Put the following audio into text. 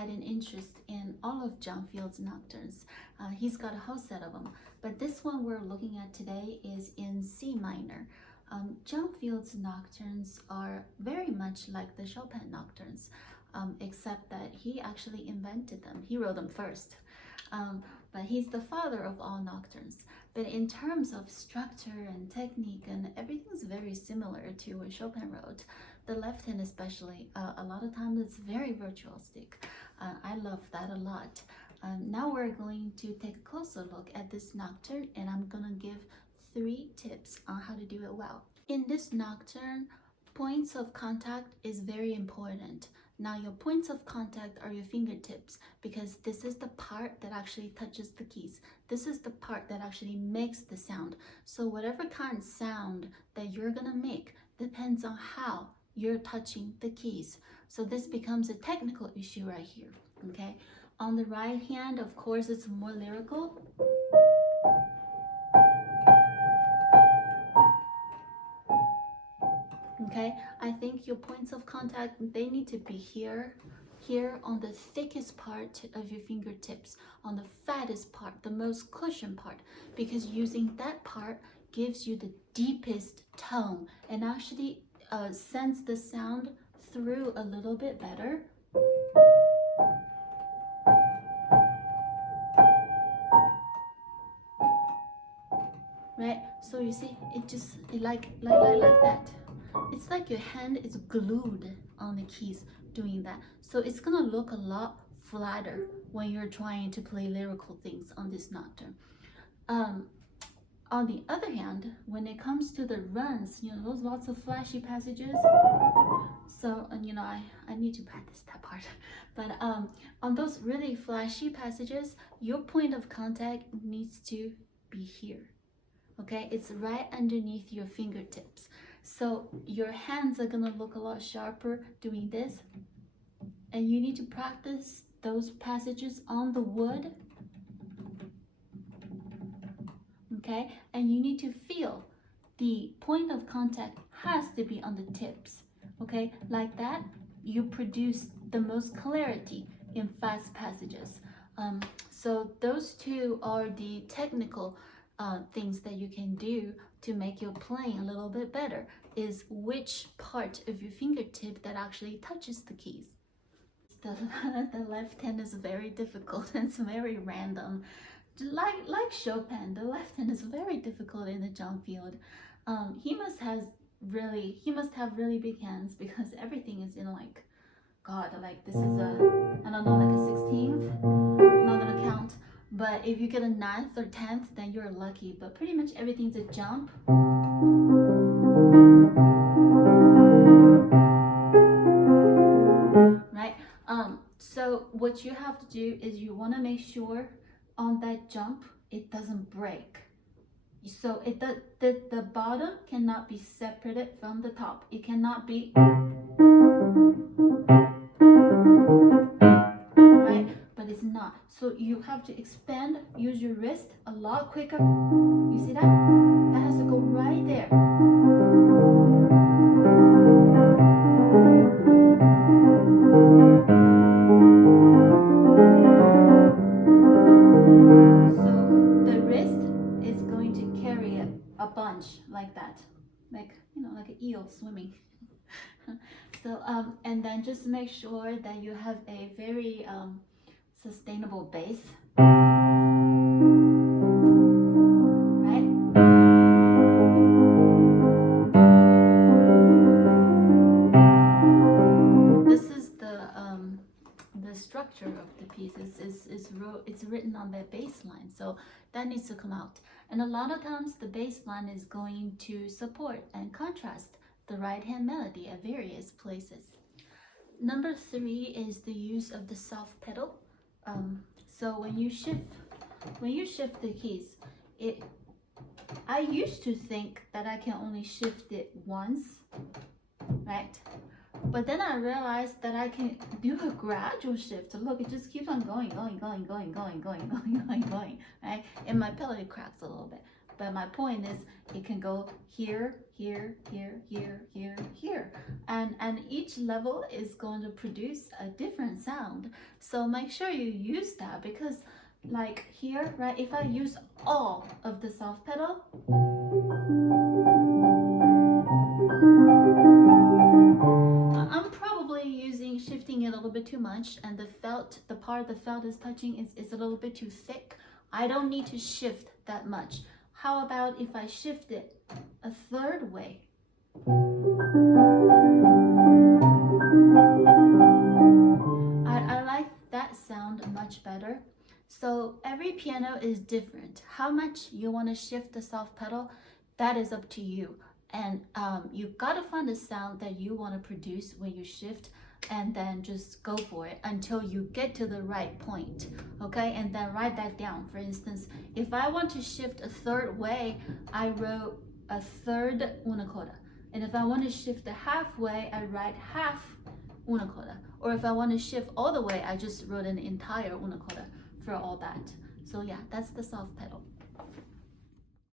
had an interest in all of John Field's nocturnes. He's got a whole set of them, but this one we're looking at today is in C minor. John Field's nocturnes are very much like the Chopin nocturnes, except that he actually invented them. He wrote them first, but he's the father of all nocturnes. But in terms of structure and technique, and everything's very similar to what Chopin wrote. The left hand especially, a lot of times it's very virtuosic. I love that a lot. Now we're going to take a closer look at this nocturne, and I'm gonna give 3 tips on how to do it well. In this nocturne, points of contact is very important. Now your points of contact are your fingertips, because this is the part that actually touches the keys. This is the part that actually makes the sound. So whatever kind of sound that you're gonna make depends on how you're touching the keys. So this becomes a technical issue right here, okay? On the right hand, of course, it's more lyrical. Okay, I think your points of contact, they need to be here on the thickest part of your fingertips, on the fattest part, the most cushion part, because using that part gives you the deepest tone and actually sends the sound through a little bit better. Right, so you see, it like that. It's like your hand is glued on the keys doing that. So it's gonna look a lot flatter when you're trying to play lyrical things on this nocturne. On the other hand, when it comes to the runs, you know, those lots of flashy passages. So, you know, I need to practice that part. But on those really flashy passages, your point of contact needs to be here. Okay, it's right underneath your fingertips. So your hands are gonna look a lot sharper doing this. And you need to practice those passages on the wood. Okay, and you need to feel the point of contact has to be on the tips. Okay, like that, you produce the most clarity in fast passages. So those 2 are the technical things that you can do to make your playing a little bit better, is which part of your fingertip that actually touches the keys. The left hand is very difficult. It's very random. Like Chopin, the left hand is very difficult in the John Field. He must have really big hands, because everything is in like, God, like this is I don't know, like a 16th. I'm not gonna count. But if you get a 9th or 10th, then you're lucky. But pretty much everything's a jump. Right? So what you have to do is you want to make sure on that jump it doesn't break. So the bottom cannot be separated from the top. It cannot be, right? But it's not. So you have to expand, use your wrist a lot quicker. You see that? That has to go right there. So the wrist is going to carry it a bunch like that. Like, you know, like an eel swimming. So, and then just make sure that you have a very sustainable base, right? This is the structure of the piece. It's written on that bass line, so that needs to come out. And a lot of times the bass line is going to support and contrast the right hand melody at various places. Number 3 is the use of the soft pedal. So when you shift the keys, I used to think that I can only shift it once, right? But then I realized that I can do a gradual shift. So look, it just keeps on going, right? And my pellet cracks a little bit. But my point is, it can go here, here, here, here, here, here. And each level is going to produce a different sound. So make sure you use that, because like here, right, if I use all of the soft pedal, I'm probably shifting it a little bit too much, and the part the felt is touching is a little bit too thick. I don't need to shift that much. How about if I shift it a third way? I like that sound much better. So every piano is different. How much you want to shift the soft pedal, that is up to you. And you gotta find a sound that you want to produce when you shift, and then just go for it until you get to the right point, okay? And then write that down. For instance, if I want to shift a third way, I wrote a third una coda. And if I want to shift the halfway, I write half una coda. Or if I want to shift all the way, I just wrote an entire una coda for all that. So yeah, that's the soft pedal.